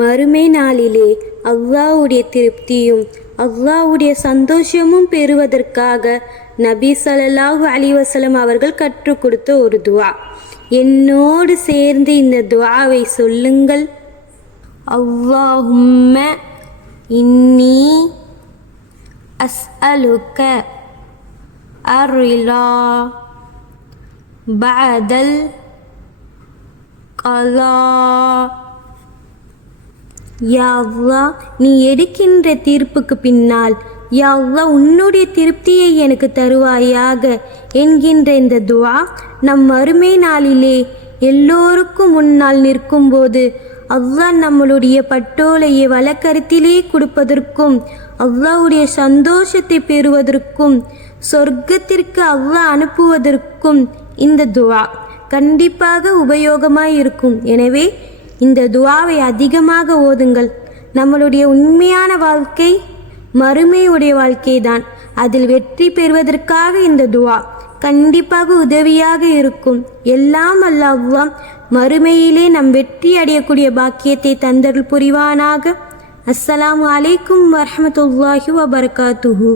மறுமை நாளிலே அல்லாஹ்வுடைய திருப்தியும் அல்லாஹ்வுடைய சந்தோஷமும் பெறுவதற்காக நபி ஸல்லல்லாஹு அலைஹி வஸல்லம் அவர்கள் கற்றுக் கொடுத்த ஒரு துஆ. என்னோடு சேர்ந்து இந்த துஆவை சொல்லுங்கள். அல்லாஹும்ம இன்னி அஸ்அலுக அர்ரிலா பஅதல் கலா. யா அல்லாஹ், நீ எடுக்கின்ற தீர்ப்புக்கு பின்னால் யா அல்லாஹ் உன்னுடைய திருப்தியை எனக்கு தருவாயாக என்கின்ற இந்த துஆ நம் மறுமை நாளிலே எல்லோருக்கும் முன்னால் நிற்கும்போது அல்லாஹ் நம்மளுடைய பட்டோலையை வலக்கருத்திலே கொடுப்பதற்கும் அல்லாஹ்வுடைய சந்தோஷத்தை பெறுவதற்கும் சொர்க்கத்திற்கு அல்லாஹ் அனுப்புவதற்கும் இந்த துஆ கண்டிப்பாக உபயோகமாய் இருக்கும். எனவே இந்த துஆவை அதிகமாக ஓதுங்கள். நம்மளுடைய உண்மையான வாழ்க்கை மறுமையுடைய வாழ்க்கை தான். அதில் வெற்றி பெறுவதற்காக இந்த துஆ கண்டிப்பாக உதவியாக இருக்கும். எல்லாம் வல்ல அல்லாஹ் மறுமையிலே நம் வெற்றி அடையக்கூடிய பாக்கியத்தை தந்தருள் புரிவானாக. அஸ்ஸலாமு அலைக்கும் வரஹ்மத்துல்லாஹி வபரகாத்துஹு.